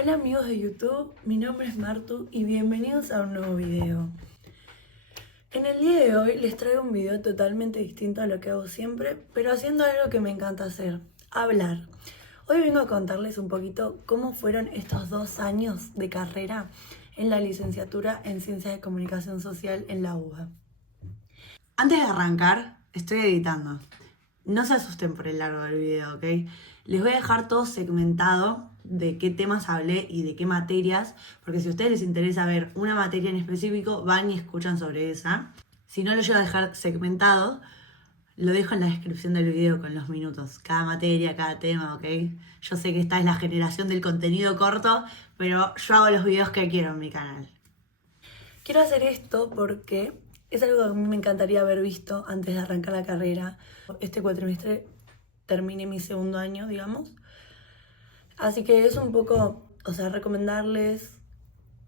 Hola amigos de YouTube, mi nombre es Martu y bienvenidos a un nuevo video. En el día de hoy les traigo un video totalmente distinto a lo que hago siempre, pero haciendo algo que me encanta hacer, hablar. Hoy vengo a contarles un poquito cómo fueron estos 2 años de carrera en la licenciatura en Ciencias de Comunicación Social en la UBA. Antes de arrancar, estoy editando. No se asusten por el largo del video, ¿ok? Les voy a dejar todo segmentado de qué temas hablé y de qué materias, porque si a ustedes les interesa ver una materia en específico, van y escuchan sobre esa. Si no lo llevo a dejar segmentado, lo dejo en la descripción del video con los minutos. Cada materia, cada tema, ¿ok? Yo sé que esta es la generación del contenido corto, pero yo hago los videos que quiero en mi canal. Quiero hacer esto porque es algo que a mí me encantaría haber visto antes de arrancar la carrera. Este cuatrimestre terminé mi segundo año, digamos. Así que es un poco, recomendarles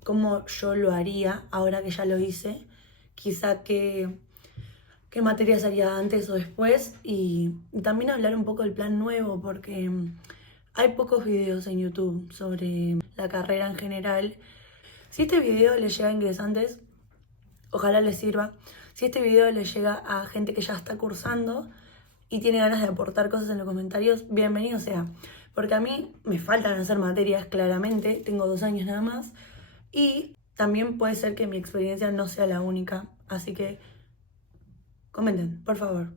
cómo yo lo haría ahora que ya lo hice. Quizá qué materias haría antes o después. Y también hablar un poco del plan nuevo, porque hay pocos videos en YouTube sobre la carrera en general. Si este video les llega a ingresantes, ojalá les sirva. Si este video les llega a gente que ya está cursando y tiene ganas de aportar cosas en los comentarios, bienvenido sea. Porque a mí me faltan hacer materias, claramente, tengo 2 años nada más. Y también puede ser que mi experiencia no sea la única. Así que comenten, por favor.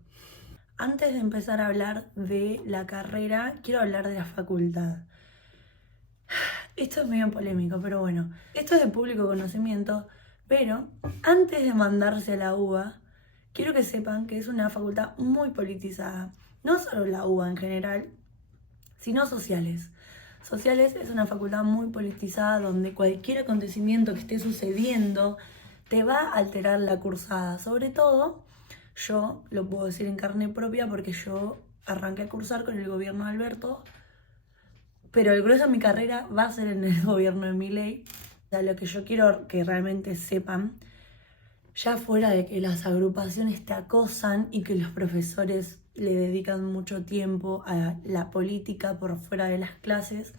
Antes de empezar a hablar de la carrera, quiero hablar de la facultad. Esto es medio polémico, pero bueno. Esto es de público conocimiento, pero antes de mandarse a la UBA, quiero que sepan que es una facultad muy politizada. No solo la UBA en general, sino sociales. Sociales es una facultad muy politizada donde cualquier acontecimiento que esté sucediendo te va a alterar la cursada. Sobre todo, yo lo puedo decir en carne propia porque yo arranqué a cursar con el gobierno de Alberto, pero el grueso de mi carrera va a ser en el gobierno de Milei. O sea, lo que yo quiero que realmente sepan, ya fuera de que las agrupaciones te acosan y que los profesores le dedican mucho tiempo a la política por fuera de las clases,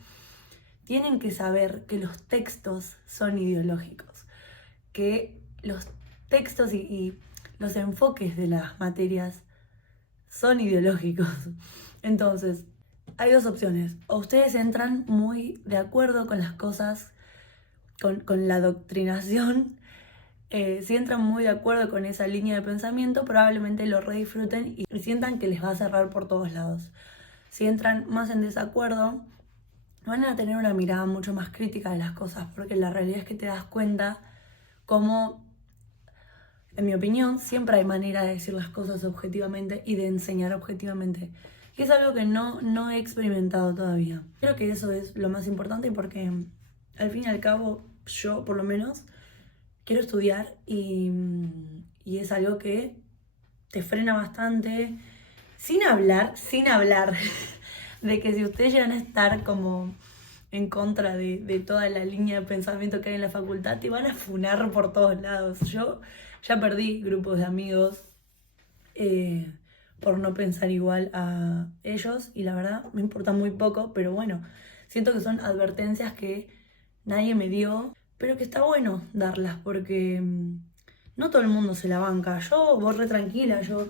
tienen que saber que los textos son ideológicos, que los textos y los enfoques de las materias son ideológicos. Entonces, hay 2 opciones. O ustedes entran muy de acuerdo con las cosas, con la adoctrinación. Si entran muy de acuerdo con esa línea de pensamiento, probablemente lo redisfruten y sientan que les va a cerrar por todos lados. Si entran más en desacuerdo, van a tener una mirada mucho más crítica de las cosas, porque la realidad es que te das cuenta cómo, en mi opinión, siempre hay manera de decir las cosas objetivamente y de enseñar objetivamente. Y es algo que no he experimentado todavía. Creo que eso es lo más importante porque, al fin y al cabo, yo, por lo menos, quiero estudiar y es algo que te frena bastante. Sin hablar de que si ustedes llegan a estar como en contra de toda la línea de pensamiento que hay en la facultad, te van a funar por todos lados. Yo ya perdí grupos de amigos por no pensar igual a ellos y la verdad me importa muy poco, pero bueno, siento que son advertencias que nadie me dio, pero que está bueno darlas porque no todo el mundo se la banca. Yo voy re tranquila, yo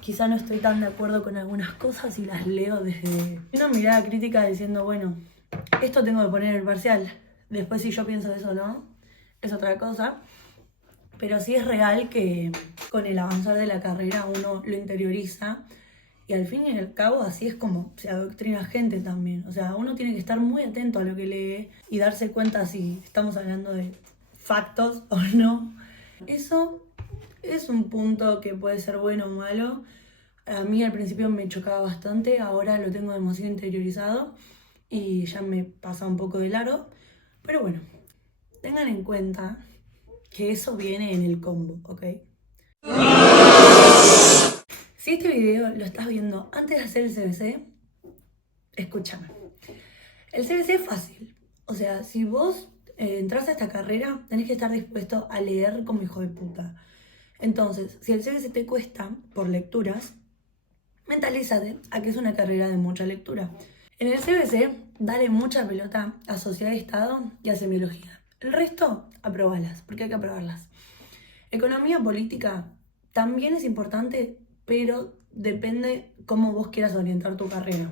quizá no estoy tan de acuerdo con algunas cosas y las leo desde una mirada crítica diciendo, bueno, esto tengo que poner en el parcial. Después si yo pienso eso o no, es otra cosa. Pero sí es real que con el avanzar de la carrera uno lo interioriza y al fin y al cabo así es como se adoctrina gente también. O sea, uno tiene que estar muy atento a lo que lee y darse cuenta si estamos hablando de factos o no. Eso es un punto que puede ser bueno o malo. A mí al principio me chocaba bastante, ahora lo tengo demasiado interiorizado y ya me pasa un poco de largo. Pero bueno, tengan en cuenta que eso viene en el combo, ¿ok? Si este video lo estás viendo antes de hacer el CBC, escúchame. El CBC es fácil. O sea, si vos entras a esta carrera, tenés que estar dispuesto a leer como hijo de puta. Entonces, si el CBC te cuesta por lecturas, mentalízate a que es una carrera de mucha lectura. En el CBC, dale mucha pelota a Sociedad de Estado y a Semiología. El resto, aprobalas, porque hay que aprobarlas. Economía política también es importante, pero depende cómo vos quieras orientar tu carrera.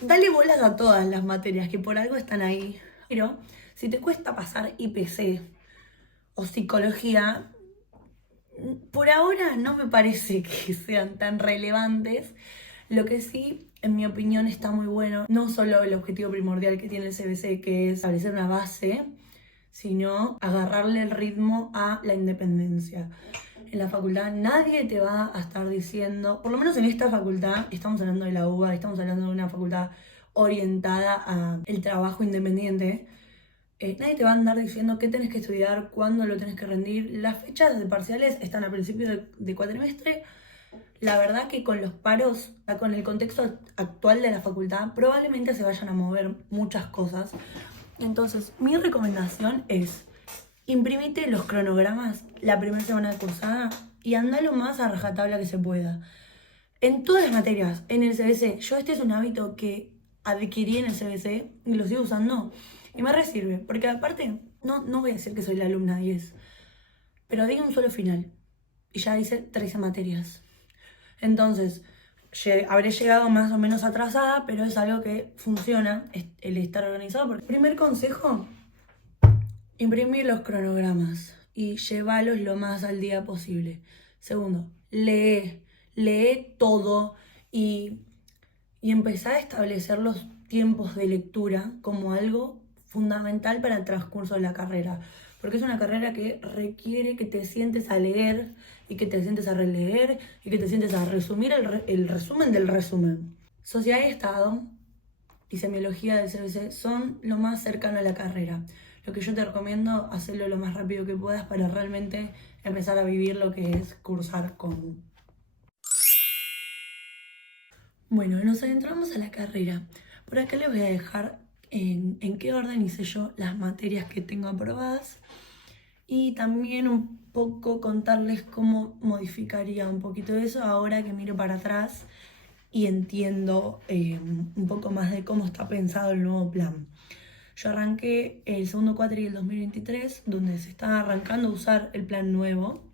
Dale bolas a todas las materias que por algo están ahí. Pero si te cuesta pasar IPC o psicología, por ahora no me parece que sean tan relevantes. Lo que sí, en mi opinión, está muy bueno, no solo el objetivo primordial que tiene el CBC, que es establecer una base, sino agarrarle el ritmo a la independencia. En la facultad nadie te va a estar diciendo, por lo menos en esta facultad, estamos hablando de la UBA, estamos hablando de una facultad orientada al trabajo independiente. Nadie te va a andar diciendo qué tenés que estudiar, cuándo lo tenés que rendir. Las fechas de parciales están a principios de cuatrimestre. La verdad que con los paros, con el contexto actual de la facultad, probablemente se vayan a mover muchas cosas. Entonces, mi recomendación es imprimite los cronogramas la primera semana de cursada y anda lo más a rajatabla que se pueda. En todas las materias, en el CBC, yo este es un hábito que adquirí en el CBC y lo sigo usando y me resirve, porque aparte, no voy a decir que soy la alumna 10, pero di un solo final y ya hice 13 materias. Entonces, habré llegado más o menos atrasada, pero es algo que funciona, el estar organizado. Porque primer consejo, imprimir los cronogramas y llevarlos lo más al día posible. Segundo, lee todo y empezar a establecer los tiempos de lectura como algo fundamental para el transcurso de la carrera. Porque es una carrera que requiere que te sientes a leer y que te sientes a releer y que te sientes a resumir el resumen del resumen. Sociedad y Estado y Semiología del CBC son lo más cercano a la carrera. Lo que yo te recomiendo, hacerlo lo más rápido que puedas para realmente empezar a vivir lo que es cursar con. Bueno, nos adentramos a la carrera. Por acá les voy a dejar en qué orden hice yo las materias que tengo aprobadas y también un poco contarles cómo modificaría un poquito de eso ahora que miro para atrás y entiendo un poco más de cómo está pensado el nuevo plan. Yo arranqué el segundo cuatri del 2023, donde se está arrancando a usar el plan nuevo,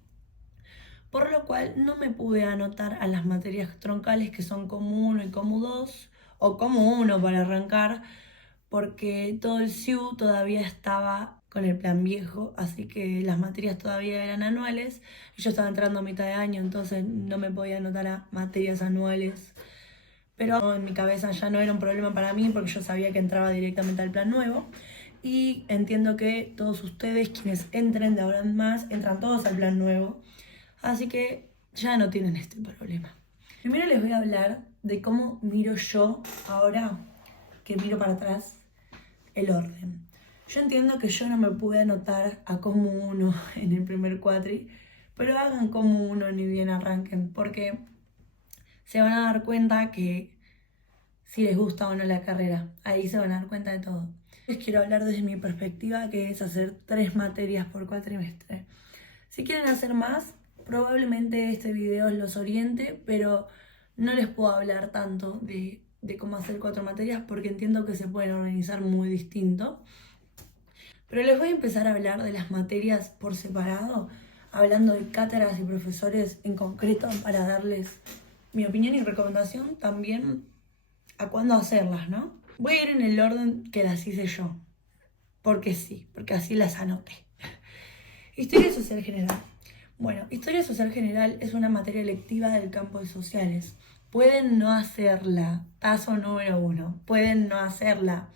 por lo cual no me pude anotar a las materias troncales que son Comu 1 y Comu 2, o Comu 1 para arrancar, porque todo el SIU todavía estaba con el plan viejo, así que las materias todavía eran anuales, y yo estaba entrando a mitad de año, entonces no me podía anotar a materias anuales. Pero en mi cabeza ya no era un problema para mí porque yo sabía que entraba directamente al plan nuevo. Y entiendo que todos ustedes, quienes entren de ahora en más, entran todos al plan nuevo. Así que ya no tienen este problema. Primero les voy a hablar de cómo miro yo ahora que miro para atrás el orden. Yo entiendo que yo no me pude anotar a Comu 1 en el primer cuatri, pero hagan Comu 1 ni bien arranquen, porque se van a dar cuenta que si les gusta o no la carrera. Ahí se van a dar cuenta de todo. Les quiero hablar desde mi perspectiva, que es hacer 3 materias por cuatrimestre. Si quieren hacer más, probablemente este video los oriente, pero no les puedo hablar tanto de cómo hacer 4 materias porque entiendo que se pueden organizar muy distinto. Pero les voy a empezar a hablar de las materias por separado, hablando de cátedras y profesores en concreto para darles mi opinión y recomendación también a cuándo hacerlas, ¿no? Voy a ir en el orden que las hice yo, porque sí, porque así las anoté. Historia Social General. Bueno, Historia Social General es una materia electiva del campo de sociales. Pueden no hacerla, paso número 1, pueden no hacerla.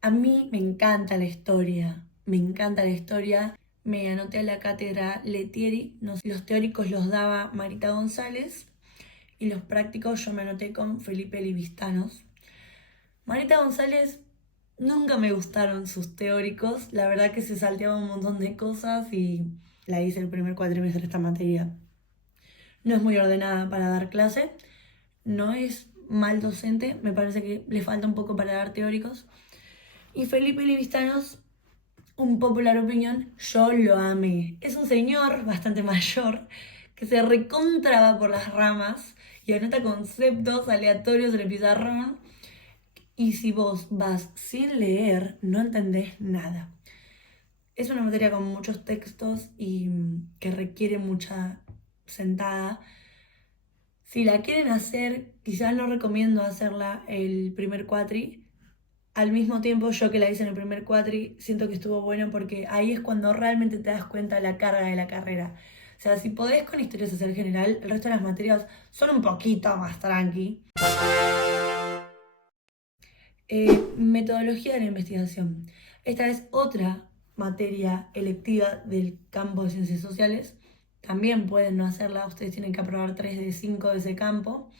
A mí me encanta la historia, me anoté a la cátedra Letieri, los teóricos los daba Marita González y los prácticos yo me anoté con Felipe Livistanos. Marita González, nunca me gustaron sus teóricos, la verdad que se salteaba un montón de cosas y la hice el primer cuatrimestre de esta materia. No es muy ordenada para dar clase, no es mal docente, me parece que le falta un poco para dar teóricos. Y Felipe Livistanos, un popular opinión, yo lo amé. Es un señor bastante mayor que se recontraba por las ramas y anota conceptos aleatorios en el pizarrón. Y si vos vas sin leer, no entendés nada. Es una materia con muchos textos y que requiere mucha sentada. Si la quieren hacer, quizás no recomiendo hacerla el primer cuatri. Al mismo tiempo, yo que la hice en el primer cuatri, siento que estuvo bueno porque ahí es cuando realmente te das cuenta de la carga de la carrera. O sea, si podés con historia social general, el resto de las materias son un poquito más tranqui. Metodología de la investigación. Esta es otra materia electiva del campo de ciencias sociales. También pueden no hacerla, ustedes tienen que aprobar 3 de 5 de ese campo.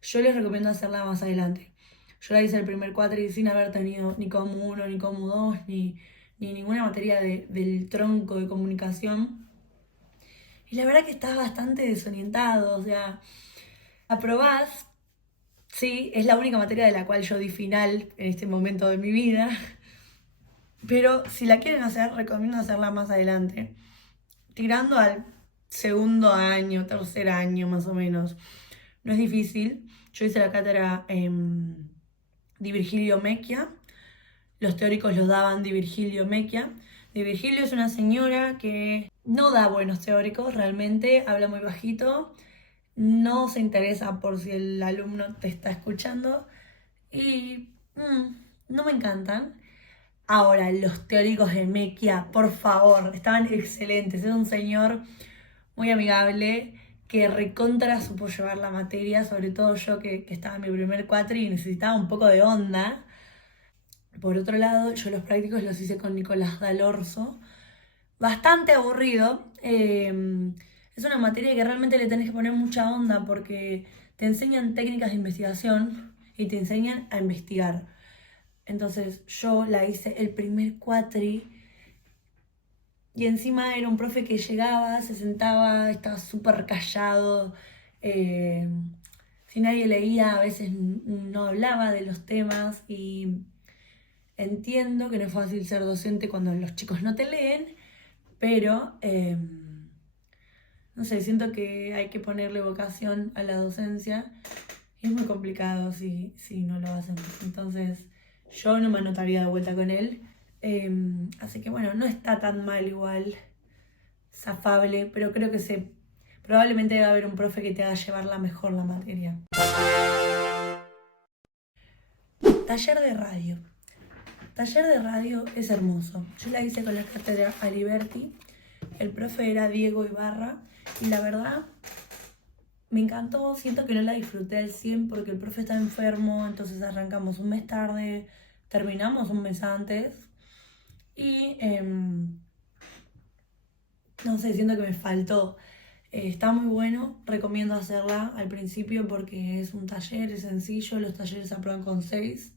Yo les recomiendo hacerla más adelante. Yo la hice el primer cuatri sin haber tenido ni COMU 1, ni COMU 2, ni ninguna materia del tronco de comunicación. Y la verdad que estás bastante desorientado, o sea, aprobás. Sí, es la única materia de la cual yo di final en este momento de mi vida. Pero si la quieren hacer, recomiendo hacerla más adelante. Tirando al segundo año, tercer año más o menos. No es difícil. Yo hice la cátedra Di Virgilio Mecchia. Los teóricos los daban Di Virgilio Mecchia. Di Virgilio es una señora que no da buenos teóricos realmente, habla muy bajito. No se interesa por si el alumno te está escuchando y no me encantan. Ahora, los teóricos de Mecchia, por favor, estaban excelentes. Es un señor muy amigable que recontra supo llevar la materia, sobre todo yo que estaba en mi primer cuatri y necesitaba un poco de onda. Por otro lado, yo los prácticos los hice con Nicolás Dalorzo. Bastante aburrido. Es una materia que realmente le tenés que poner mucha onda porque te enseñan técnicas de investigación y te enseñan a investigar. Entonces yo la hice el primer cuatri y encima era un profe que llegaba, se sentaba, estaba súper callado. Si nadie leía, a veces no hablaba de los temas y entiendo que no es fácil ser docente cuando los chicos no te leen, pero no sé, siento que hay que ponerle vocación a la docencia y es muy complicado si no lo hacen. Entonces yo no me anotaría de vuelta con él. Así que bueno, no está tan mal igual, zafable, pero creo que probablemente debe haber un profe que te haga llevarla mejor la materia. Taller de radio. Taller de radio es hermoso. Yo la hice con la cátedra Aliberti. El profe era Diego Ibarra y la verdad me encantó. Siento que no la disfruté al 100 porque el profe estaba enfermo, entonces arrancamos un mes tarde, terminamos un mes antes y no sé, siento que me faltó. Está muy bueno, recomiendo hacerla al principio porque es un taller, es sencillo, los talleres se aprueban con 6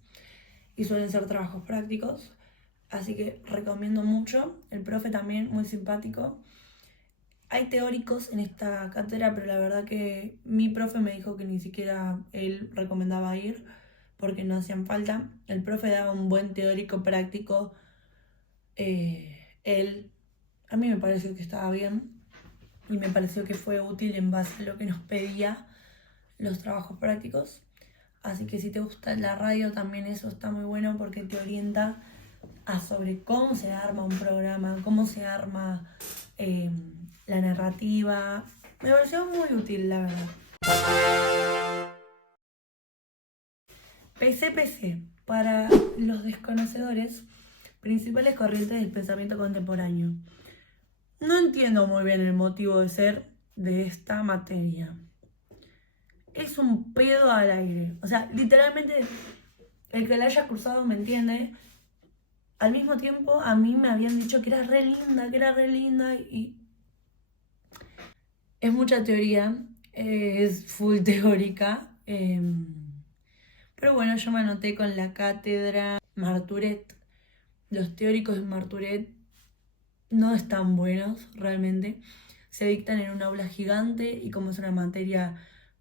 y suelen ser trabajos prácticos, así que recomiendo mucho. El profe también muy simpático. Hay teóricos en esta cátedra, pero la verdad que mi profe me dijo que ni siquiera él recomendaba ir porque no hacían falta. El profe daba un buen teórico práctico. A mí me pareció que estaba bien y me pareció que fue útil en base a lo que nos pedía los trabajos prácticos. Así que si te gusta la radio también eso está muy bueno porque te orienta sobre cómo se arma un programa, cómo se arma la narrativa. Me pareció muy útil, la verdad. PCPC, para los desconocedores, principales corrientes del pensamiento contemporáneo. No entiendo muy bien el motivo de ser de esta materia. Es un pedo al aire. O sea, literalmente, el que la haya cursado me entiende. Al mismo tiempo, a mí me habían dicho que era re linda y es mucha teoría, es full teórica. Pero bueno, yo me anoté con la cátedra Marturet. Los teóricos de Marturet no están buenos realmente. Se dictan en un aula gigante y como es una materia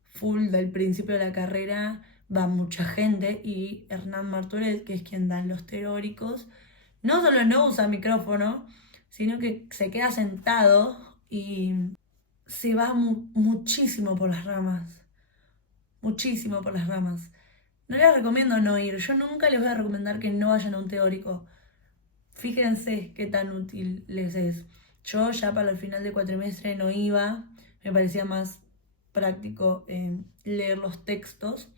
full del principio de la carrera, va mucha gente y Hernán Marturet, que es quien da los teóricos, no solo no usa micrófono, sino que se queda sentado y se va muchísimo por las ramas. muchísimo por las ramas. No les recomiendo no ir. Yo nunca les voy a recomendar que no vayan a un teórico. Fíjense qué tan útil les es. Yo ya para el final de cuatrimestre no iba. Me parecía más práctico leer los textos.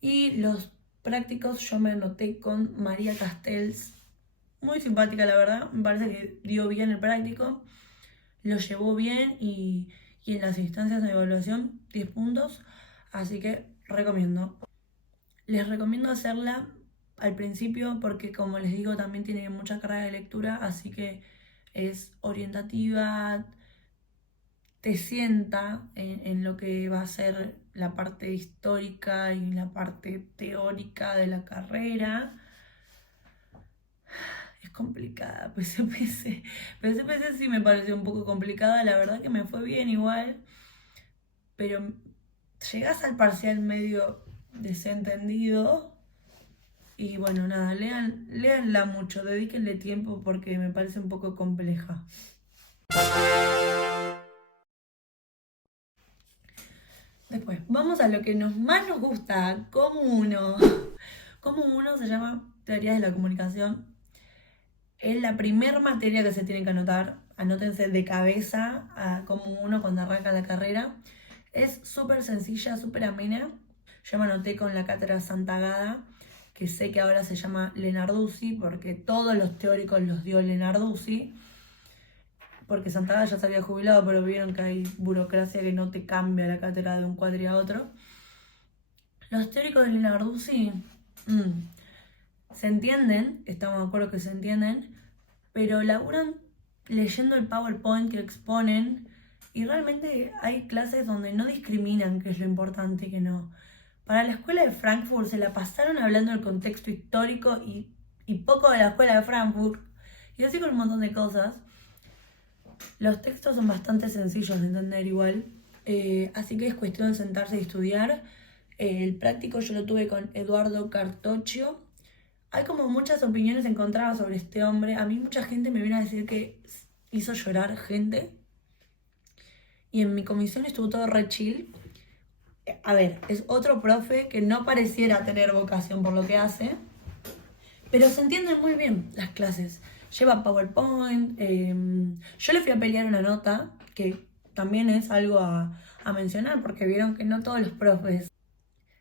Y los prácticos yo me anoté con María Castells. Muy simpática, la verdad. Me parece que dio bien el práctico. Lo llevó bien y en las instancias de evaluación 10 puntos. Así que recomiendo. Les recomiendo hacerla al principio porque, como les digo, también tiene mucha carga de lectura, así que es orientativa, te sienta en lo que va a ser la parte histórica y la parte teórica de la carrera. Es complicada, PSPC sí me pareció un poco complicada, la verdad que me fue bien igual, pero llegás al parcial medio desentendido. Y bueno, nada, léanla mucho, dedíquenle tiempo porque me parece un poco compleja. Después, vamos a lo que más nos gusta, Como 1. Como 1 se llama Teorías de la Comunicación. Es la primera materia que se tienen que anotar. Anótense de cabeza a Como 1 cuando arranca la carrera. Es súper sencilla, súper amena. Yo me anoté con la cátedra Santagada, que sé que ahora se llama Lenarduzzi, porque todos los teóricos los dio Lenarduzzi, porque Santagada ya se había jubilado, pero vieron que hay burocracia que no te cambia la cátedra de un cuatri a otro. Los teóricos de Lenarduzzi se entienden, estamos de acuerdo que se entienden, pero laburan leyendo el PowerPoint que exponen y realmente hay clases donde no discriminan qué es lo importante y qué no. Para la escuela de Frankfurt se la pasaron hablando del contexto histórico y poco de la escuela de Frankfurt. Y así con un montón de cosas. Los textos son bastante sencillos de entender igual. Así que es cuestión de sentarse y estudiar. El práctico yo lo tuve con Eduardo Cartoccio. Hay como muchas opiniones encontradas sobre este hombre. A mí mucha gente me viene a decir que hizo llorar gente. Y en mi comisión estuvo todo re chill. A ver, es otro profe que no pareciera tener vocación por lo que hace, pero se entienden muy bien las clases. Lleva PowerPoint. Yo le fui a pelear una nota, que también es algo a mencionar, porque vieron que no todos los profes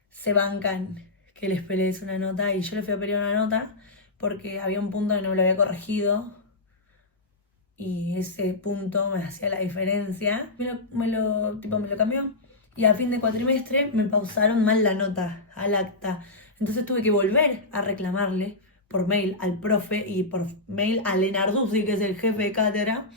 se bancan que les pelees una nota, y yo le fui a pelear una nota porque había un punto que no me lo había corregido y ese punto me hacía la diferencia. Me lo cambió. Y a fin de cuatrimestre me pausaron mal la nota al acta. Entonces tuve que volver a reclamarle por mail al profe y por mail a Lenarduzzi, que es el jefe de cátedra,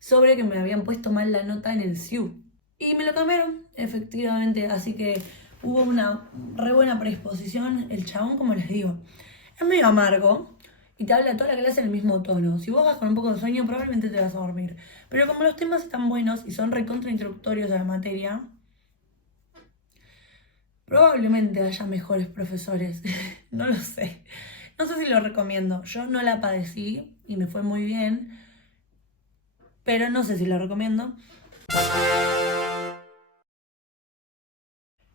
sobre que me habían puesto mal la nota en el SIU. Y me lo cambiaron, efectivamente. Así que hubo una re buena predisposición. El chabón, como les digo, es medio amargo y te habla toda la clase en el mismo tono. Si vos vas con un poco de sueño, probablemente te vas a dormir. Pero como los temas están buenos y son recontra introductorios a la materia, probablemente haya mejores profesores. No lo sé. No sé si lo recomiendo. Yo no la padecí y me fue muy bien, pero no sé si lo recomiendo.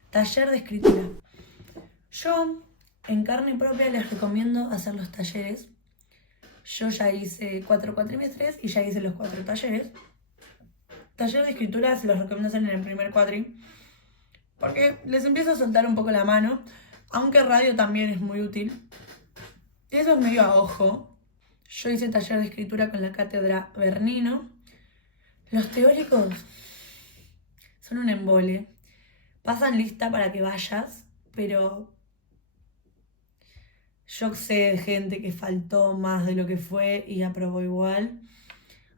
Taller de escritura. Yo, en carne propia, les recomiendo hacer los talleres. Yo ya hice 4 cuatrimestres y ya hice los 4 talleres. Taller de escritura se los recomiendo hacer en el primer cuatri, porque les empiezo a soltar un poco la mano, aunque radio también es muy útil. Y eso es medio a ojo. Yo hice taller de escritura con la cátedra Bernino. Los teóricos son un embole. Pasan lista para que vayas, pero yo sé de gente que faltó más de lo que fue y aprobó igual.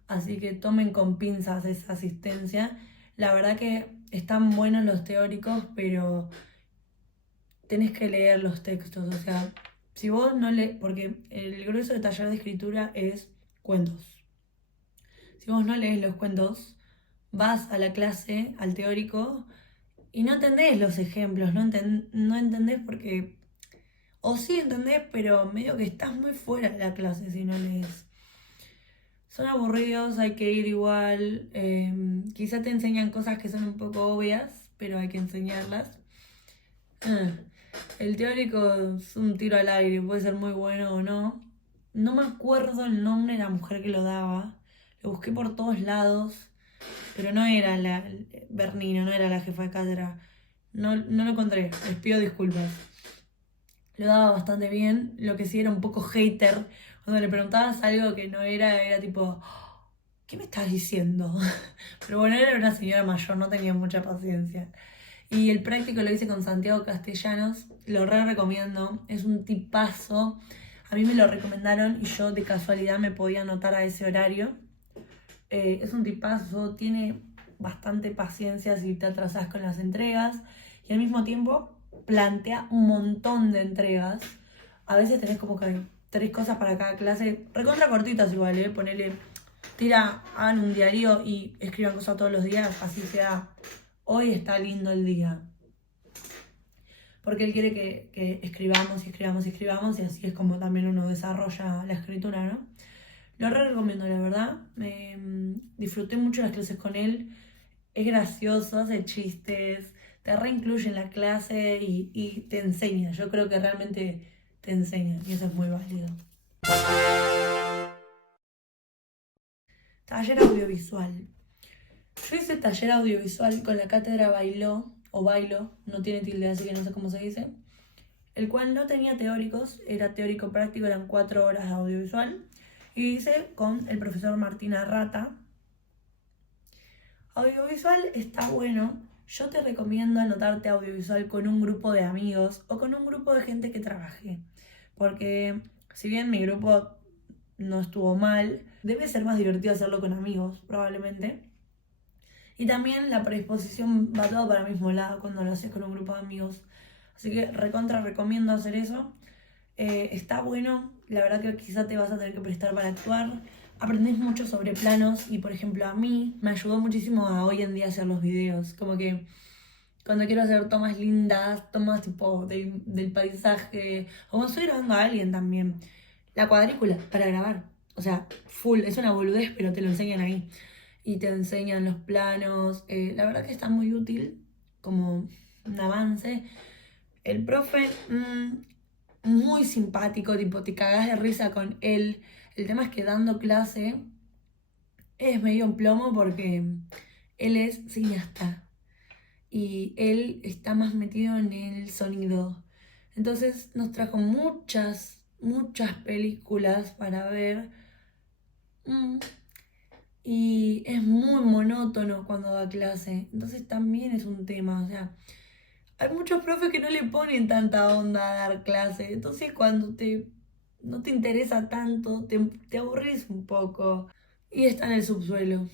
Así que tomen con pinzas esa asistencia. La verdad que están buenos los teóricos, pero tenés que leer los textos. O sea, si vos no lees, porque el grueso de taller de escritura es cuentos. Si vos no lees los cuentos, vas a la clase, al teórico, y no entendés los ejemplos, no entendés porque... O sí entendés, pero medio que estás muy fuera de la clase si no lees. Son aburridos, hay que ir igual. Quizá te enseñan cosas que son un poco obvias, pero hay que enseñarlas. Ah, el teórico es un tiro al aire, puede ser muy bueno o no. No me acuerdo el nombre de la mujer que lo daba. Lo busqué por todos lados, pero no era la Bernino, no era la jefa de cátedra. No lo encontré, les pido disculpas. Lo daba bastante bien, lo que sí era un poco hater. Cuando le preguntabas algo que no era, era tipo, ¿qué me estás diciendo? Pero bueno, era una señora mayor, no tenía mucha paciencia. Y el práctico lo hice con Santiago Castellanos, lo re recomiendo, es un tipazo. A mí me lo recomendaron y yo de casualidad me podía anotar a ese horario. Es un tipazo, tiene bastante paciencia si te atrasas con las entregas y al mismo tiempo plantea un montón de entregas. A veces tenés como que 3 cosas para cada clase, recontra cortitas igual, ponele, hagan un diario y escriban cosas todos los días, así sea, hoy está lindo el día. Porque él quiere que escribamos y escribamos y escribamos y así es como también uno desarrolla la escritura, ¿no? Lo re recomiendo, la verdad. Disfruté mucho las clases con él. Es gracioso, hace chistes, te reincluye en la clase y te enseña. Yo creo que realmente te enseña y eso es muy válido. Taller audiovisual. Yo hice taller audiovisual con la cátedra Bailó, o Bailo, no tiene tilde así que no sé cómo se dice, el cual no tenía teóricos, era teórico práctico, eran 4 horas de audiovisual. Y hice con el profesor Martín Arrata. Audiovisual está bueno. Yo te recomiendo anotarte audiovisual con un grupo de amigos o con un grupo de gente que trabaje. Porque si bien mi grupo no estuvo mal, debe ser más divertido hacerlo con amigos, probablemente. Y también la predisposición va todo para el mismo lado cuando lo haces con un grupo de amigos. Así que recontra recomiendo hacer eso. Está bueno, la verdad que quizá te vas a tener que prestar para actuar. Aprendés mucho sobre planos y por ejemplo a mí me ayudó muchísimo a hoy en día hacer los videos. Como que cuando quiero hacer tomas lindas, tomas tipo del paisaje, o cuando estoy grabando a alguien también. La cuadrícula para grabar. O sea, full, es una boludez, pero te lo enseñan ahí. Y te enseñan los planos. La verdad que está muy útil como un avance. El profe, muy simpático, tipo, te cagás de risa con él. El tema es que dando clase es medio un plomo porque él es cineasta y él está más metido en el sonido. Entonces nos trajo muchas películas para ver. Y es muy monótono cuando da clase. Entonces también es un tema. O sea, hay muchos profes que no le ponen tanta onda a dar clase. Entonces cuando no te interesa tanto, te aburrís un poco. Y está en el subsuelo.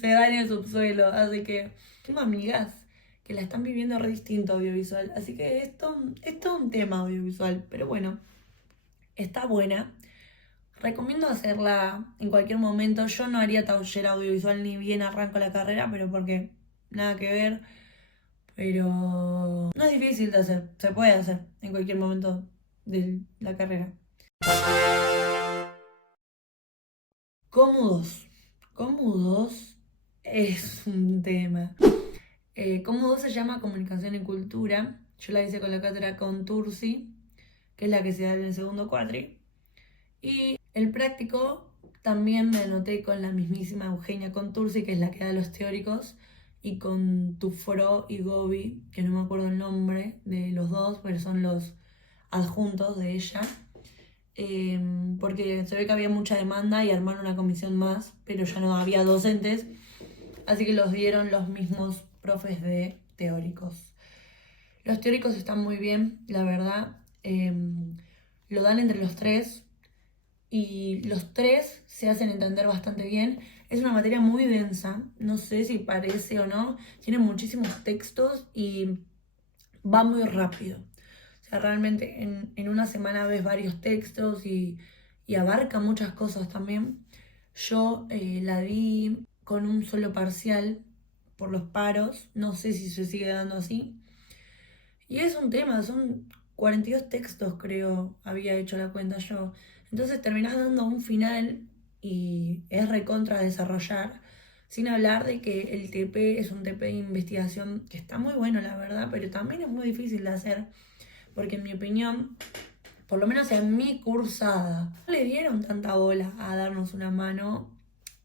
Se da en el subsuelo. Así que tengo amigas que la están viviendo re distinto audiovisual. Así que es todo un tema audiovisual. Pero bueno, está buena. Recomiendo hacerla en cualquier momento. Yo no haría taller audiovisual ni bien arranco la carrera, pero porque nada que ver. Pero no es difícil de hacer, se puede hacer en cualquier momento de la carrera. Cómodos. Cómodos es un tema. Cómodos se llama Comunicación y Cultura. Yo la hice con la cátedra Contursi, que es la que se da en el segundo cuatri. Y el práctico también me anoté con la mismísima Eugenia Contursi, que es la que da los teóricos, y con Tufro y Gobi, que no me acuerdo el nombre de los dos, pero son los adjuntos de ella. Porque se ve que había mucha demanda y armaron una comisión más, pero ya no había docentes, así que los dieron los mismos profes de teóricos. Los teóricos están muy bien, la verdad. Lo dan entre los tres y los tres se hacen entender bastante bien. Es una materia muy densa, no sé si parece o no, tiene muchísimos textos y va muy rápido. O sea, realmente en una semana ves varios textos y abarca muchas cosas también. Yo la di con un solo parcial por los paros, no sé si se sigue dando así. Y es un tema, son 42 textos creo, había hecho la cuenta yo. Entonces terminás dando un final y es recontra desarrollar, Sin hablar de que el TP es un TP de investigación que está muy bueno, la verdad, pero también es muy difícil de hacer, porque en mi opinión, por lo menos en mi cursada, no le dieron tanta bola a darnos una mano,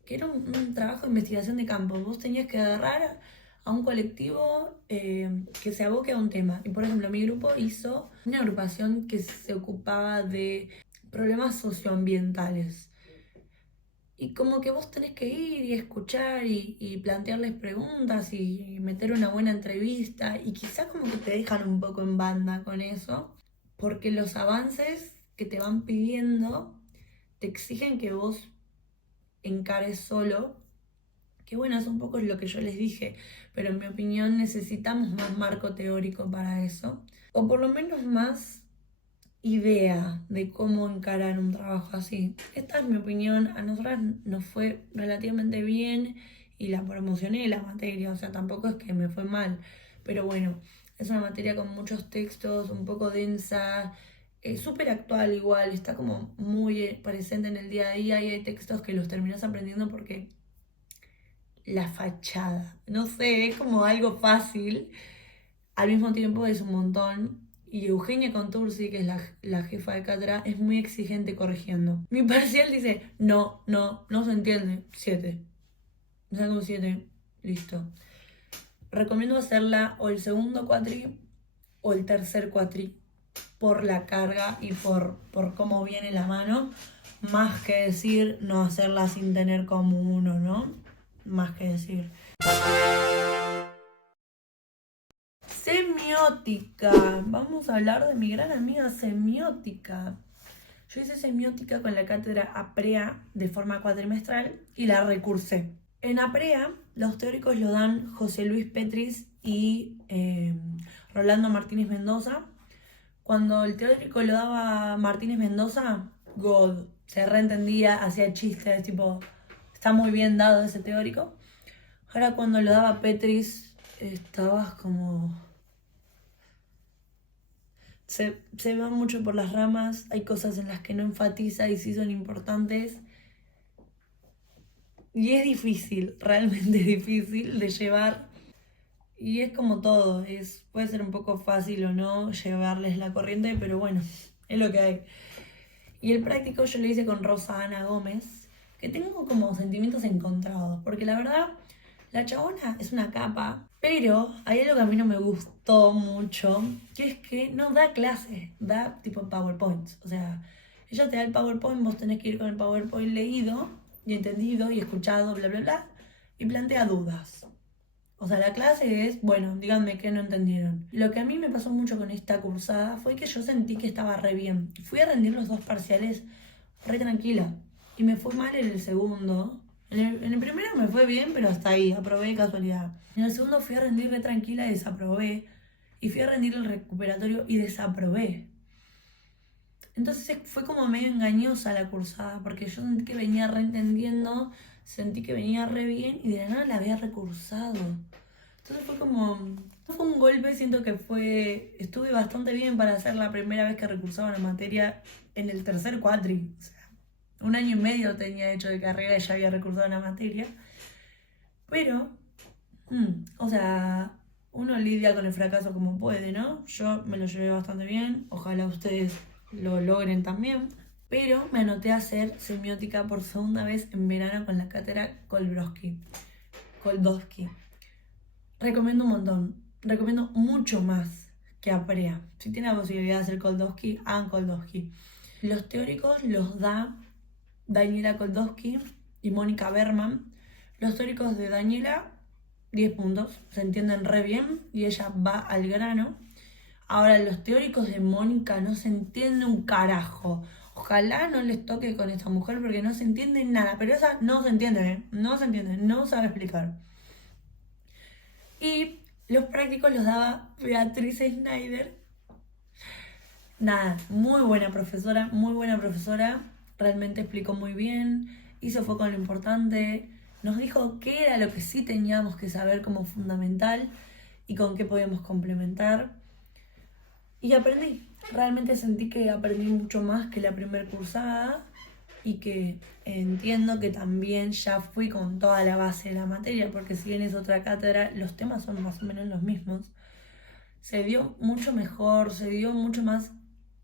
que era un trabajo de investigación de campo. Vos tenías que agarrar a un colectivo que se aboque a un tema. Y por ejemplo, mi grupo hizo una agrupación que se ocupaba de problemas socioambientales. Y como que vos tenés que ir y escuchar y plantearles preguntas y meter una buena entrevista y quizás como que te dejan un poco en banda con eso, porque los avances que te van pidiendo te exigen que vos encares solo, que bueno, es un poco lo que yo les dije, pero en mi opinión necesitamos más marco teórico para eso, o por lo menos más idea de cómo encarar un trabajo así. Esta es mi opinión. A nosotras nos fue relativamente bien y la promocioné la materia, o sea, tampoco es que me fue mal, pero bueno, es una materia con muchos textos, un poco densa, súper actual igual, está como muy presente en el día a día y hay textos que los terminas aprendiendo porque la fachada, no sé, es como algo fácil, al mismo tiempo es un montón. Y Eugenia Contursi, que es la jefa de cátedra, es muy exigente corrigiendo. Mi parcial dice, no se entiende. 7. Me saco un 7. Listo. Recomiendo hacerla o el segundo cuatri o el tercer cuatri por la carga y por cómo viene la mano. Más que decir no hacerla sin tener como uno, ¿no? Más que decir. Semiótica. Vamos a hablar de mi gran amiga semiótica. Yo hice semiótica con la cátedra APREA de forma cuatrimestral y la recursé. En APREA los teóricos lo dan José Luis Petris y Rolando Martínez Mendoza. Cuando el teórico lo daba Martínez Mendoza, God, se reentendía, hacía chistes, tipo, está muy bien dado ese teórico. Ahora cuando lo daba Petris, estabas como... Se va mucho por las ramas, hay cosas en las que no enfatiza y sí son importantes. Y es difícil, realmente difícil de llevar. Y es como todo, puede ser un poco fácil o no llevarles la corriente, pero bueno, es lo que hay. Y el práctico yo lo hice con Rosa Ana Gómez, que tengo como sentimientos encontrados, porque la verdad, la chabona es una capa, pero hay algo que a mí no me gustó mucho, que es que no da clase, da tipo PowerPoints. O sea, ella te da el PowerPoint, vos tenés que ir con el PowerPoint leído y entendido y escuchado, bla, bla, bla, y plantea dudas. O sea, la clase es, bueno, díganme qué no entendieron. Lo que a mí me pasó mucho con esta cursada fue que yo sentí que estaba re bien. Fui a rendir los 2 parciales re tranquila. Y me fue mal en el segundo. En el primero me fue bien, pero hasta ahí, aprobé de casualidad. En el segundo fui a rendir re tranquila y desaprobé. Y fui a rendir el recuperatorio y desaprobé. Entonces fue como medio engañosa la cursada, porque yo sentí que venía reentendiendo, sentí que venía re bien y de la nada la había recursado. Entonces fue como, no fue un golpe, siento que estuve bastante bien para ser la primera vez que recursaba una materia en el tercer cuatri. O sea, 1 año y medio tenía hecho de carrera y ya había recursado una materia. Pero, o sea, uno lidia con el fracaso como puede, ¿no? Yo me lo llevé bastante bien, ojalá ustedes lo logren también. Pero me anoté a hacer semiótica por segunda vez en verano con la cátedra Koldowski. Recomiendo un montón, recomiendo mucho más que APREA. Si tienen la posibilidad de hacer Koldowski, hagan Koldowski. Los teóricos los da Daniela Koldowski y Mónica Berman. Los teóricos de Daniela, 10 puntos, se entienden re bien y ella va al grano. Ahora, los teóricos de Mónica no se entiende un carajo. Ojalá no les toque con esta mujer porque no se entiende nada. Pero esa no se entiende, ¿eh? No se entiende, no sabe explicar. Y los prácticos los daba Beatriz Schneider. Nada, muy buena profesora, realmente explicó muy bien, hizo foco en lo importante, nos dijo qué era lo que sí teníamos que saber como fundamental y con qué podíamos complementar. Y aprendí, realmente sentí que aprendí mucho más que la primera cursada y que entiendo que también ya fui con toda la base de la materia, porque si bien es otra cátedra, los temas son más o menos los mismos. Se dio mucho mejor, se dio mucho más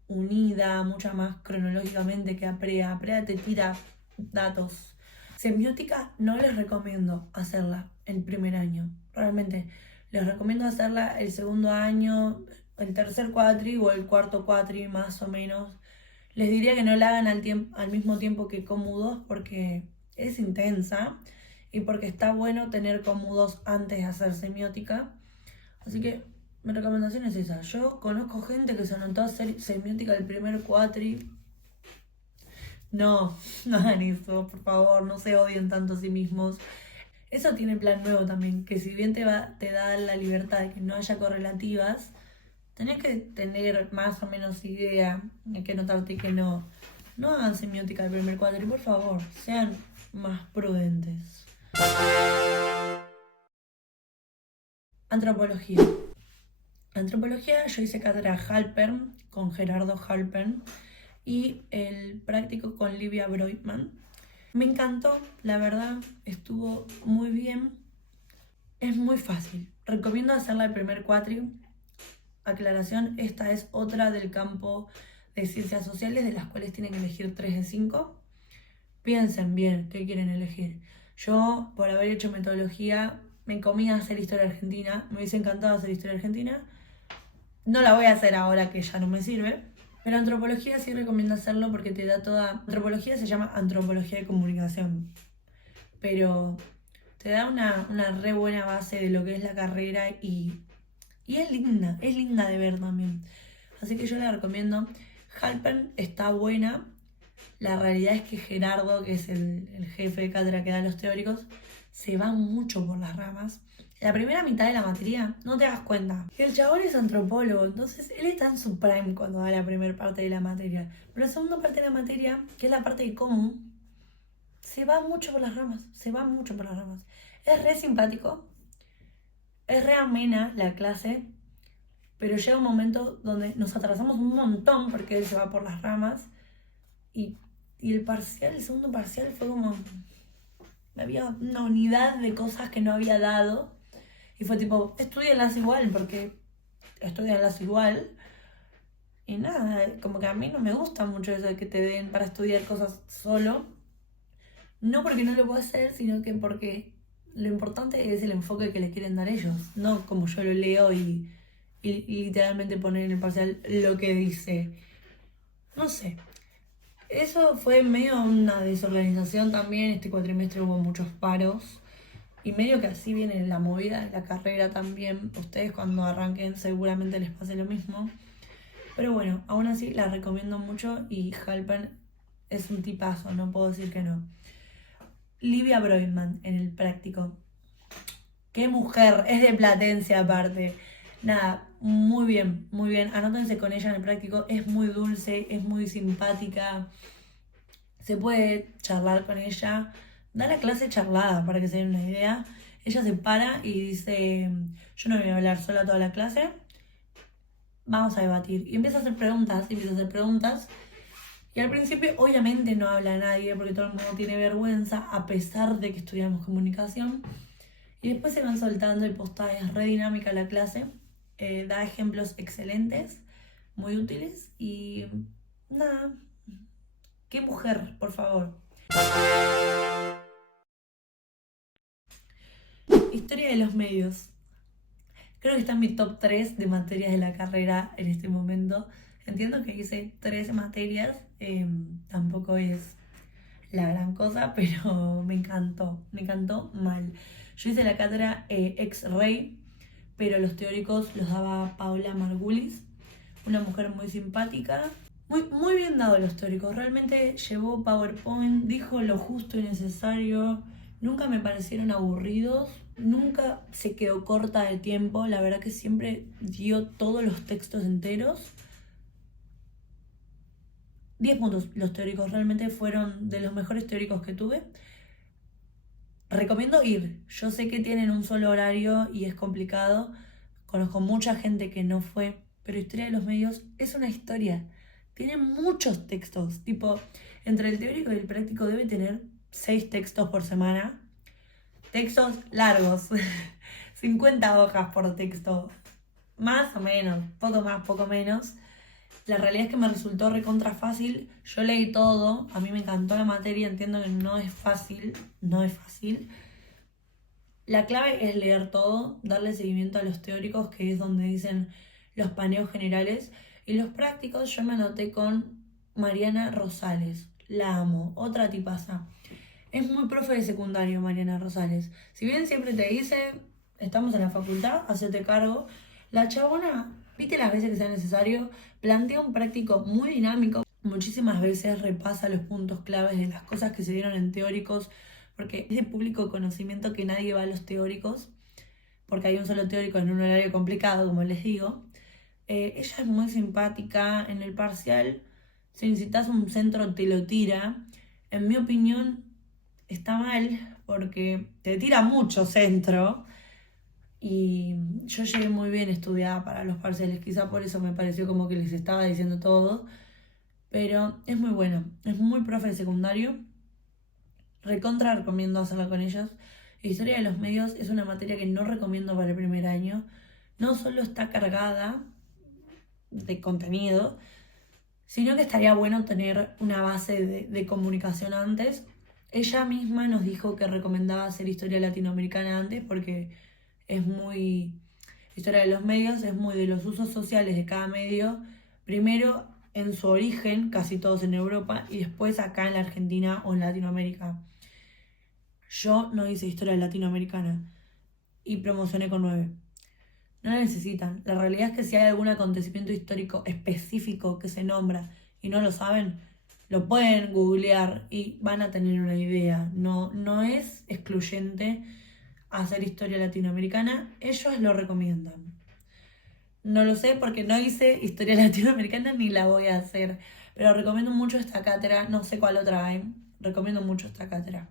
unida, mucho más cronológicamente que Aprea. Aprea te tira datos. Semiótica no les recomiendo hacerla el primer año, realmente. Les recomiendo hacerla el segundo año, el tercer cuatri o el cuarto cuatri más o menos. Les diría que no la hagan al mismo tiempo que Comu 2 porque es intensa y porque está bueno tener Comu 2 antes de hacer semiótica. Así que mi recomendación es esa. Yo conozco gente que se anotó a hacer semiótica del primer cuatri. No, no hagan eso, por favor, no se odien tanto a sí mismos. Eso tiene plan nuevo también, que si bien te da la libertad de que no haya correlativas, tenés que tener más o menos idea de qué notarte y qué no. No hagan semiótica del primer cuatri, por favor, sean más prudentes. Antropología. Antropología, yo hice cátedra Halpern con Gerardo Halpern y el práctico con Livia Broitman. Me encantó, la verdad, estuvo muy bien. Es muy fácil. Recomiendo hacerla el primer cuatri. Aclaración, esta es otra del campo de ciencias sociales, de las cuales tienen que elegir 3 de 5. Piensen bien qué quieren elegir. Yo, por haber hecho metodología, me comí a hacer historia argentina. Me hubiese encantado hacer historia argentina. No la voy a hacer ahora que ya no me sirve. Pero antropología sí recomiendo hacerlo porque te da toda... Antropología se llama antropología de comunicación. Pero te da una re buena base de lo que es la carrera y es linda de ver también. Así que yo la recomiendo. Halpern está buena. La realidad es que Gerardo, que es el jefe de cátedra que da los teóricos, se va mucho por las ramas. La primera mitad de la materia no te das cuenta. Y el chabón es antropólogo, entonces él está en su prime cuando da la primera parte de la materia. Pero la segunda parte de la materia, que es la parte de común, se va mucho por las ramas. Es re simpático, es re amena la clase, pero llega un momento donde nos atrasamos un montón porque él se va por las ramas y el segundo parcial fue como... Había una unidad de cosas que no había dado y fue tipo, estudianlas igual porque estudianlas igual. Y nada, como que a mí no me gusta mucho eso de que te den para estudiar cosas solo. No porque no lo puedo hacer, sino que porque lo importante es el enfoque que le quieren dar ellos, no como yo lo leo y literalmente poner en el parcial lo que dice. No sé. Eso fue medio una desorganización también. Este cuatrimestre hubo muchos paros. Y medio que así viene la movida de la carrera también. Ustedes cuando arranquen seguramente les pase lo mismo. Pero bueno, aún así la recomiendo mucho y Halpern es un tipazo, no puedo decir que no. Livia Broitman en el práctico. ¡Qué mujer! Es de Platense aparte. Nada, muy bien, muy bien. Anótense con ella en el práctico. Es muy dulce, es muy simpática. Se puede charlar con ella. Da la clase charlada, para que se den una idea. Ella se para y dice, yo no voy a hablar sola toda la clase. Vamos a debatir. Y empieza a hacer preguntas. Y al principio obviamente no habla nadie porque todo el mundo tiene vergüenza, a pesar de que estudiamos comunicación. Y después se van soltando y posta, es re dinámica la clase. Da ejemplos excelentes, muy útiles y nada. ¡Qué mujer, por favor! Historia de los medios. Creo que está en mi top 3 de materias de la carrera en este momento. Entiendo que hice 13 materias, tampoco es la gran cosa, pero me encantó mal. Yo hice la cátedra X-Ray, pero los teóricos los daba Paula Margulis, una mujer muy simpática. Muy bien dado los teóricos, realmente llevó PowerPoint, dijo lo justo y necesario, nunca me parecieron aburridos, nunca se quedó corta de tiempo, la verdad que siempre dio todos los textos enteros. 10 puntos los teóricos, realmente fueron de los mejores teóricos que tuve. Recomiendo ir, yo sé que tienen un solo horario y es complicado, conozco mucha gente que no fue, pero Historia de los Medios es una historia. tiene muchos textos. Tipo, entre el teórico y el práctico debe tener 6 textos por semana. Textos largos, 50 hojas por texto, más o menos, poco más, poco menos. La realidad es que me resultó recontra fácil. Yo leí todo, a mí me encantó la materia, entiendo que no es fácil, no es fácil. La clave es leer todo, darle seguimiento a los teóricos, que es donde dicen los paneos generales. Y los prácticos yo me anoté con Mariana Rosales, la amo, otra tipaza. Es muy profe de secundario Mariana Rosales. Si bien siempre te dice, estamos en la facultad, hacete cargo, la chabona, viste las veces que sea necesario, plantea un práctico muy dinámico. Muchísimas veces repasa los puntos claves de las cosas que se dieron en teóricos, porque es de público conocimiento que nadie va a los teóricos, porque hay un solo teórico en un horario complicado, como les digo. Ella es muy simpática. En el parcial, si necesitas un centro, te lo tira. En mi opinión, está mal, porque te tira mucho centro. Y yo llegué muy bien estudiada para los parciales, quizá por eso me pareció como que les estaba diciendo todo. Pero es muy buena, es muy profe de secundario. Recontra recomiendo hacerla con ellos. Historia de los medios es una materia que no recomiendo para el primer año. No solo está cargada de contenido, sino que estaría bueno tener una base de comunicación antes. Ella misma nos dijo que recomendaba hacer historia latinoamericana antes porque es muy... Historia de los medios es muy de los usos sociales de cada medio, primero en su origen, casi todos en Europa, y después acá en la Argentina o en Latinoamérica. Yo no hice historia latinoamericana y promocioné con 9. No la necesitan. La realidad es que si hay algún acontecimiento histórico específico que se nombra y no lo saben, lo pueden googlear y van a tener una idea. No, no es excluyente hacer historia latinoamericana. Ellos lo recomiendan. No lo sé porque no hice historia latinoamericana ni la voy a hacer. Pero recomiendo mucho esta cátedra. No sé cuál otra hay. Recomiendo mucho esta cátedra.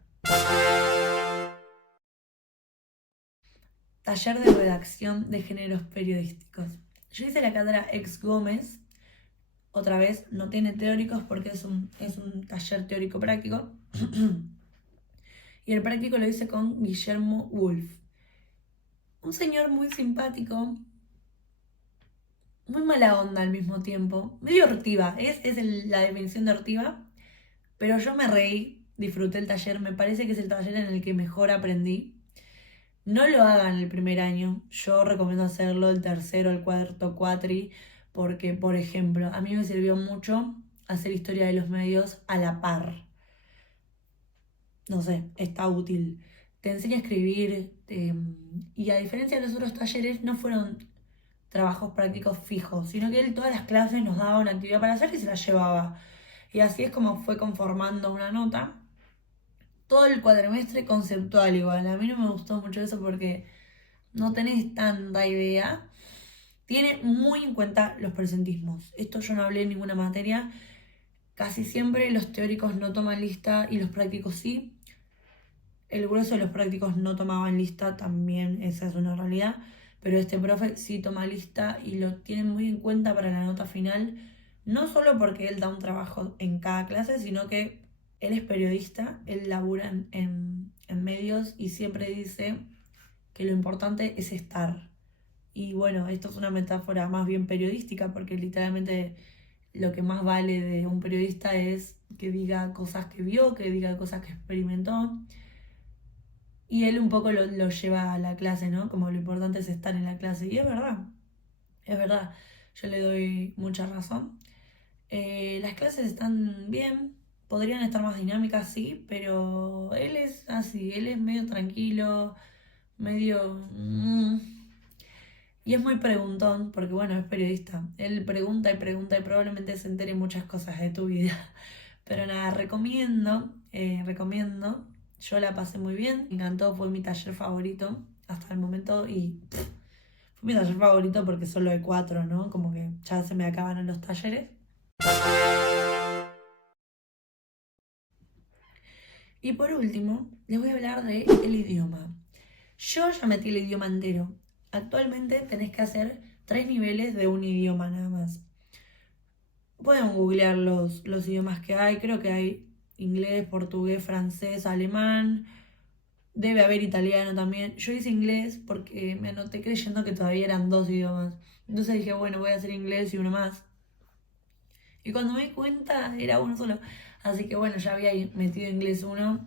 Taller de redacción de géneros periodísticos. Yo hice la cátedra Ex Gómez. Otra vez, no tiene teóricos porque es un taller teórico práctico. Y el práctico lo hice con Guillermo Wolf. Un señor muy simpático, muy mala onda al mismo tiempo. Medio hortiva, la definición de hortiva. Pero yo me reí, disfruté el taller. Me parece que es el taller en el que mejor aprendí. No lo hagan el primer año. Yo recomiendo hacerlo el tercero, el cuarto, cuatri, porque, por ejemplo, a mí me sirvió mucho hacer historia de los medios a la par. No sé, está útil. Te enseña a escribir y a diferencia de los otros talleres, no fueron trabajos prácticos fijos, sino que él todas las clases nos daba una actividad para hacer y se la llevaba. Y así es como fue conformando una nota. Todo el cuatrimestre conceptual igual. A mí no me gustó mucho eso porque no tenés tanta idea. Tiene muy en cuenta los presentismos. Esto yo no hablé en ninguna materia. Casi siempre los teóricos no toman lista y los prácticos sí. El grueso de los prácticos no tomaban lista, también esa es una realidad. Pero este profe sí toma lista y lo tiene muy en cuenta para la nota final. No solo porque él da un trabajo en cada clase, sino que él es periodista, él labura en medios y siempre dice que lo importante es estar. Y bueno, esto es una metáfora más bien periodística porque literalmente lo que más vale de un periodista es que diga cosas que vio, que diga cosas que experimentó. Y él un poco lo lleva a la clase, ¿no? Como lo importante es estar en la clase. Y es verdad, yo le doy mucha razón. Las clases están bien, podrían estar más dinámicas, sí, pero él es así, él es medio tranquilo, medio... Y es muy preguntón, porque bueno, es periodista. Él pregunta y pregunta y probablemente se entere muchas cosas de tu vida. Pero nada, recomiendo. Yo la pasé muy bien, me encantó, fue mi taller favorito hasta el momento y fue mi taller favorito porque solo hay 4, ¿no? Como que ya se me acaban los talleres. Y por último, les voy a hablar del idioma. Yo ya metí el idioma entero. Actualmente tenés que hacer 3 niveles de un idioma nada más. pueden googlear los idiomas que hay. Creo que hay inglés, portugués, francés, alemán. Debe haber italiano también. Yo hice inglés porque me anoté creyendo que todavía eran 2 idiomas. Entonces dije, bueno, voy a hacer inglés y uno más. Y cuando me di cuenta era uno solo. Así que bueno, ya había metido inglés 1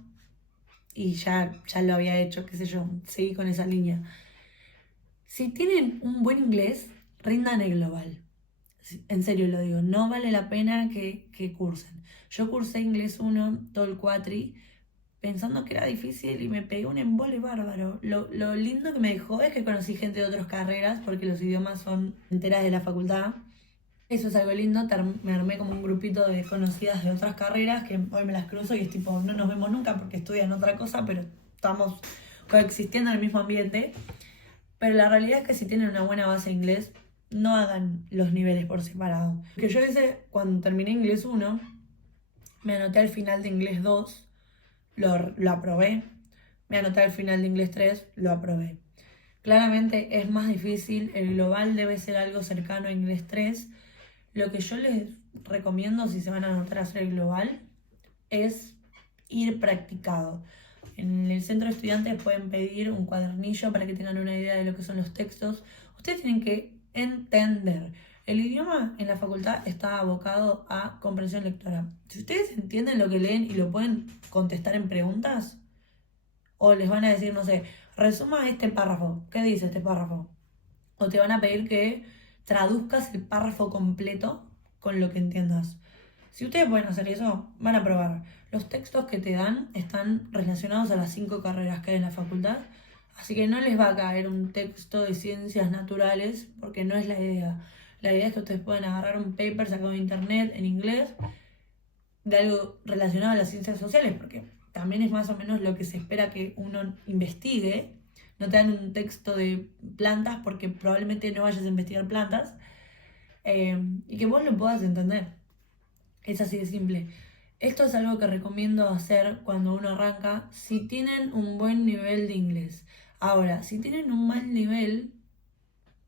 y ya lo había hecho, qué sé yo, seguí con esa línea. Si tienen un buen inglés, rindan el global. En serio lo digo, no vale la pena que cursen. Yo cursé inglés 1 todo el cuatri, pensando que era difícil y me pegué un embole bárbaro. Lo lindo que me dejó es que conocí gente de otras carreras, porque los idiomas son enteras de la facultad. Eso es algo lindo, me armé como un grupito de conocidas de otras carreras que hoy me las cruzo y es tipo, no nos vemos nunca porque estudian otra cosa, pero estamos coexistiendo en el mismo ambiente. Pero la realidad es que si tienen una buena base de inglés, no hagan los niveles por separado. Lo que yo hice cuando terminé inglés 1, me anoté al final de inglés 2, lo aprobé. Me anoté al final de inglés 3, lo aprobé. Claramente es más difícil, el global debe ser algo cercano a inglés 3. Lo que yo les recomiendo si se van a anotar a hacer el global es ir practicado. En el centro de estudiantes pueden pedir un cuadernillo para que tengan una idea de lo que son los textos. Ustedes tienen que entender. El idioma en la facultad está abocado a comprensión lectora. Si ustedes entienden lo que leen y lo pueden contestar en preguntas, o les van a decir, no sé, resuma este párrafo. ¿Qué dice este párrafo? O te van a pedir que traduzcas el párrafo completo con lo que entiendas. Si ustedes pueden hacer eso, van a probar. Los textos que te dan están relacionados a las 5 carreras que hay en la facultad, así que no les va a caer un texto de ciencias naturales, porque no es la idea. La idea es que ustedes puedan agarrar un paper sacado de internet en inglés de algo relacionado a las ciencias sociales, porque también es más o menos lo que se espera que uno investigue. No te dan un texto de plantas porque probablemente no vayas a investigar plantas, y que vos lo puedas entender. Es así de simple. Esto es algo que recomiendo hacer cuando uno arranca si tienen un buen nivel de inglés. Ahora, si tienen un mal nivel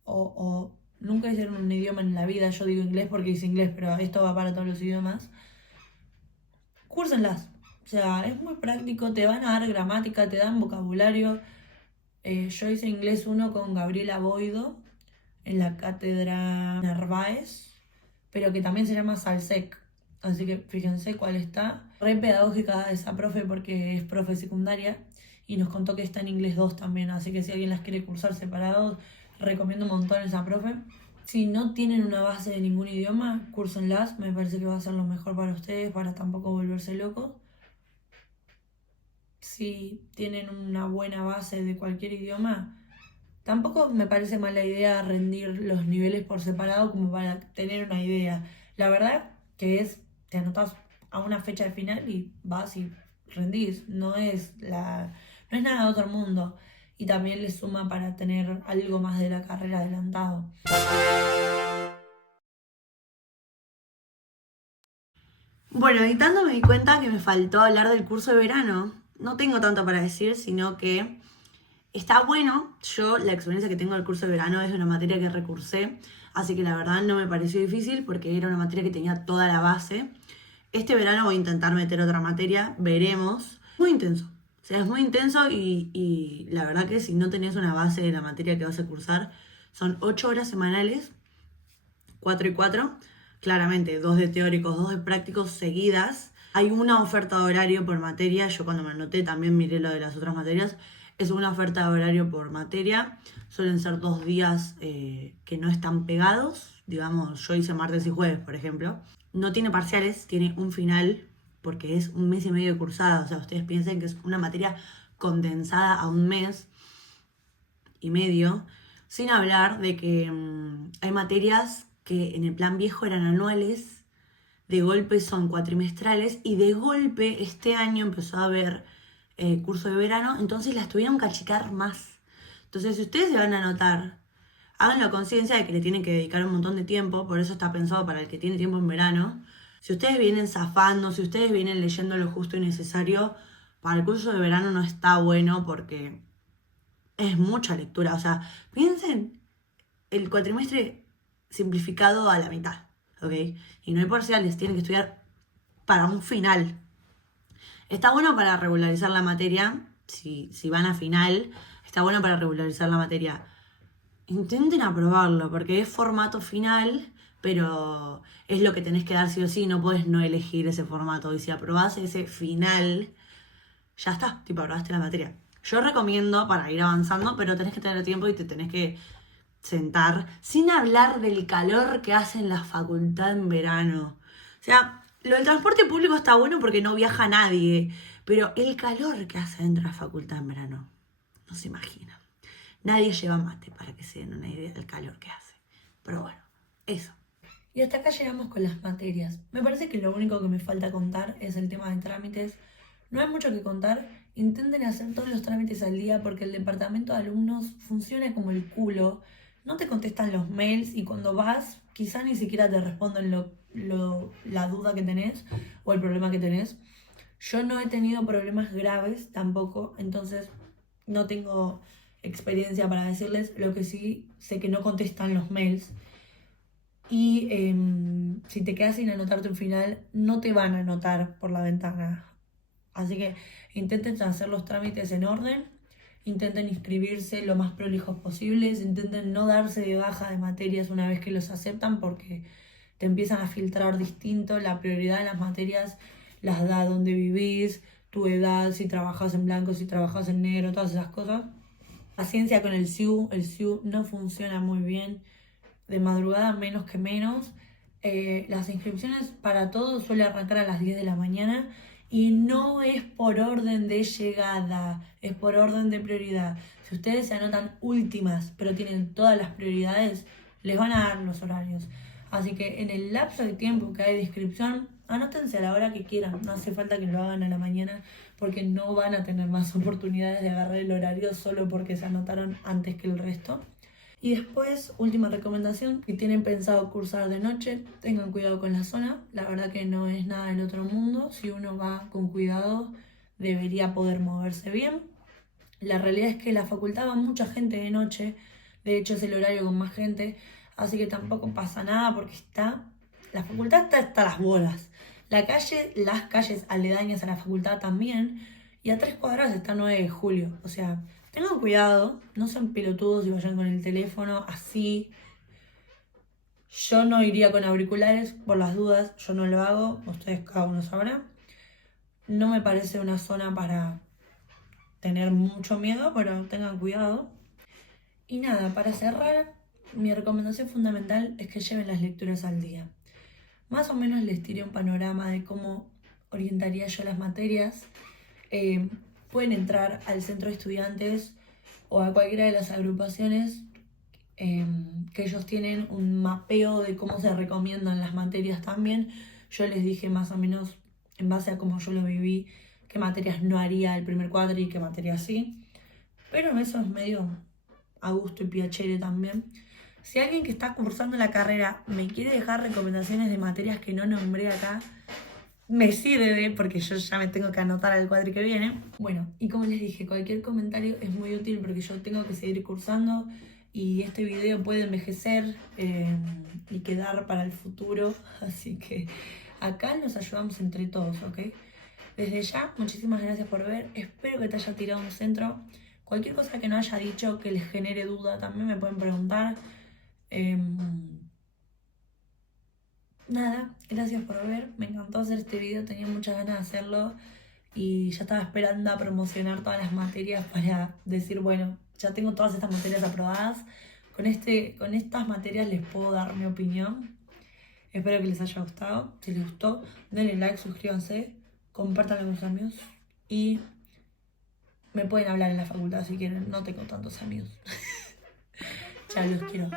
o nunca hicieron un idioma en la vida, yo digo inglés porque hice inglés, pero esto va para todos los idiomas, cúrsenlas. O sea, es muy práctico, te van a dar gramática, te dan vocabulario. Yo hice inglés 1 con Gabriela Boido en la cátedra Narváez, pero que también se llama Salsec. Así que fíjense cuál está. Re pedagógica esa profe porque es profe secundaria y nos contó que está en inglés 2 también. Así que si alguien las quiere cursar separados, recomiendo un montón esa profe. Si no tienen una base de ningún idioma, cúrsenlas. Me parece que va a ser lo mejor para ustedes, para tampoco volverse locos. Si tienen una buena base de cualquier idioma, tampoco me parece mala idea rendir los niveles por separado como para tener una idea. La verdad que te anotas a una fecha de final y vas y rendís. No es nada de otro mundo. Y también le suma para tener algo más de la carrera adelantado. Bueno, editando me di cuenta que me faltó hablar del curso de verano. No tengo tanto para decir, sino que está bueno. Yo la experiencia que tengo del curso de verano es de una materia que recursé, así que la verdad no me pareció difícil porque era una materia que tenía toda la base. Este verano voy a intentar meter otra materia, veremos. Muy intenso. O sea, es muy intenso y la verdad que si no tenés una base de la materia que vas a cursar, son 8 horas semanales, 4 y 4. Claramente, 2 de teóricos, 2 de prácticos seguidas. Hay una oferta de horario por materia. Yo cuando me anoté también miré lo de las otras materias. Es una oferta de horario por materia. Suelen ser 2 días que no están pegados. Digamos, yo hice martes y jueves, por ejemplo. No tiene parciales, tiene un final porque es un mes y medio de cursada. O sea, ustedes piensen que es una materia condensada a un mes y medio. Sin hablar de que hay materias que en el plan viejo eran anuales, de golpe son cuatrimestrales y de golpe este año empezó a haber curso de verano, entonces las tuvieron que achicar más. Entonces si ustedes se van a anotar, háganlo a conciencia de que le tienen que dedicar un montón de tiempo, por eso está pensado para el que tiene tiempo en verano. Si ustedes vienen zafando, si ustedes vienen leyendo lo justo y necesario, para el curso de verano no está bueno porque es mucha lectura. O sea, piensen el cuatrimestre simplificado a la mitad. ¿ok? Y no hay parciales, tienen que estudiar para un final. Está bueno para regularizar la materia, si van a final, está bueno para regularizar la materia. Intenten aprobarlo, porque es formato final, pero es lo que tenés que dar sí o sí, no podés no elegir ese formato. Y si aprobás ese final, ya está, tipo, aprobaste la materia. Yo recomiendo para ir avanzando, pero tenés que tener tiempo y te tenés que sentar, sin hablar del calor que hace en la facultad en verano. O sea, lo del transporte público está bueno porque no viaja nadie, pero el calor que hace dentro de la facultad en verano, no se imagina. Nadie lleva mate para que se den una idea del calor que hace. Pero bueno, eso. Y hasta acá llegamos con las materias. Me parece que lo único que me falta contar es el tema de trámites. No hay mucho que contar. Intenten hacer todos los trámites al día porque el departamento de alumnos funciona como el culo. No te contestan los mails y cuando vas, quizá ni siquiera te responden la duda que tenés o el problema que tenés. Yo no he tenido problemas graves tampoco, entonces no tengo experiencia para decirles. Lo que sí sé que no contestan los mails. Y si te quedas sin anotarte un final, no te van a anotar por la ventana. Así que intenten hacer los trámites en orden, intenten inscribirse lo más prolijos posibles, intenten no darse de baja de materias una vez que los aceptan porque te empiezan a filtrar distinto. La prioridad de las materias las da donde vivís, tu edad, si trabajas en blanco, si trabajas en negro, todas esas cosas. Paciencia con el SIU no funciona muy bien. De madrugada menos que menos. Las inscripciones para todos suele arrancar a las 10 de la mañana y no es por orden de llegada, es por orden de prioridad. Si ustedes se anotan últimas pero tienen todas las prioridades, les van a dar los horarios. Así que en el lapso de tiempo que hay de inscripción, anótense a la hora que quieran. No hace falta que lo hagan a la mañana porque no van a tener más oportunidades de agarrar el horario solo porque se anotaron antes que el resto. Y después, última recomendación, si tienen pensado cursar de noche, tengan cuidado con la zona. La verdad que no es nada del otro mundo. Si uno va con cuidado, debería poder moverse bien. La realidad es que la facultad va mucha gente de noche. De hecho, es el horario con más gente. Así que tampoco pasa nada porque la facultad está hasta las bolas. Las calles aledañas a la facultad también. Y a 3 cuadras está 9 de julio. O sea, tengan cuidado, no sean pelotudos y vayan con el teléfono así. Yo no iría con auriculares por las dudas, yo no lo hago, ustedes cada uno sabrá. No me parece una zona para tener mucho miedo, pero tengan cuidado. Y nada, para cerrar, mi recomendación fundamental es que lleven las lecturas al día. Más o menos les tiré un panorama de cómo orientaría yo las materias. Pueden entrar al centro de estudiantes o a cualquiera de las agrupaciones que ellos tienen un mapeo de cómo se recomiendan las materias también. Yo les dije más o menos en base a cómo yo lo viví, qué materias no haría el primer cuatri y qué materias sí. Pero eso es medio a gusto y piacere también. Si alguien que está cursando la carrera me quiere dejar recomendaciones de materias que no nombré acá, me sirve porque yo ya me tengo que anotar al cuadri que viene. Bueno, y como les dije, cualquier comentario es muy útil porque yo tengo que seguir cursando y este video puede envejecer y quedar para el futuro. Así que acá nos ayudamos entre todos, ¿ok? Desde ya, muchísimas gracias por ver. Espero que te haya tirado un centro. Cualquier cosa que no haya dicho que les genere duda también me pueden preguntar. Nada, gracias por ver, me encantó hacer este video, tenía muchas ganas de hacerlo y ya estaba esperando a promocionar todas las materias para decir, bueno, ya tengo todas estas materias aprobadas, con estas materias les puedo dar mi opinión. Espero que les haya gustado, si les gustó, denle like, suscríbanse, compártanlo con sus amigos y me pueden hablar en la facultad si quieren, no tengo tantos amigos. Ya los quiero.